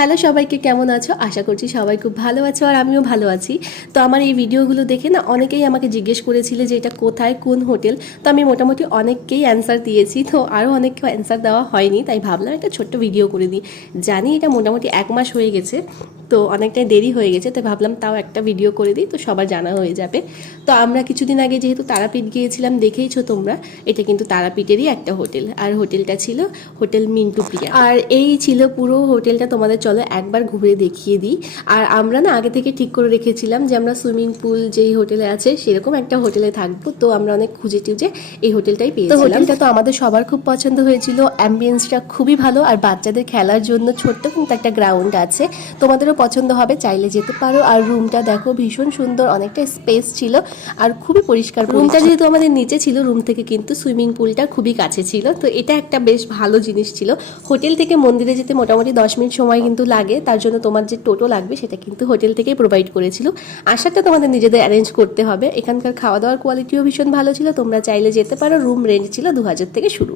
Hello সবাইকে, কেমন আছো? আশা করছি সবাই খুব ভালো আছো আর আমিও ভালো আছি। তো আমার এই ভিডিওগুলো দেখে না অনেকেই আমাকে জিজ্ঞেস করেছিলে যে এটা কোথায়, কোন হোটেল। তো আমি মোটামুটি অনেককেই অ্যান্সার দিয়েছি, তো আরও অনেককে অ্যান্সার দেওয়া হয়নি, তাই ভাবলাম একটা ছোট্ট ভিডিও করে দিই। জানি এটা মোটামুটি 1 মাস হয়ে গেছে, তো অনেকটাই দেরি হয়ে গেছে, তাই ভাবলাম তাও একটা ভিডিও করে দিই, তো সবার জানা হয়ে যাবে। তো আমরা কিছুদিন আগে যেহেতু তারাপীঠ গিয়েছিলাম, দেখেইছো তোমরা, এটা কিন্তু তারাপীঠেরই একটা হোটেল, আর হোটেলটা ছিল হোটেল মিন্টু প্রিয়া। আর এই ছিল পুরো হোটেলটা, তোমাদের চলো একবার ঘুরে দেখিয়ে দিই। আর আমরা না আগে থেকে ঠিক করে রেখেছিলাম যে আমরা সুইমিং পুল যেই হোটেলে আছে সেরকম একটা হোটেলে থাকবো, তো আমরা অনেক খুঁজে টুজে এই হোটেলটাই পেয়েছিলাম। তো হোটেলটা তো আমাদের সবার খুব পছন্দ হয়েছিল, অ্যাম্বিয়েন্সটা খুবই ভালো, আর বাচ্চাদের খেলার জন্য ছোট্ট কিন্তু একটা গ্রাউন্ড আছে, তোমাদেরও পছন্দ হবে, চাইলে যেতে পারো। আর রুমটা দেখো ভীষণ সুন্দর, অনেকটা স্পেস ছিল আর খুবই পরিষ্কার। রুমটা যেহেতু আমাদের নিচে ছিল, রুম থেকে কিন্তু সুইমিং পুলটা খুবই কাছে ছিল, তো এটা একটা বেশ ভালো জিনিস ছিল। হোটেল থেকে মন্দিরে যেতে মোটামুটি 10 মিনিট সময় কিন্তু লাগে, তার জন্য তোমার যে টোটো লাগবে সেটা কিন্তু হোটেল থেকেই প্রোভাইড করেছিল। আসাটা তোমাদের নিজেদের অ্যারেঞ্জ করতে হবে। এখানকার খাওয়া দাওয়ার কোয়ালিটিও ভীষণ ভালো ছিল, তোমরা চাইলে যেতে পারো। রুম রেন্ট ছিল 2000 থেকে শুরু।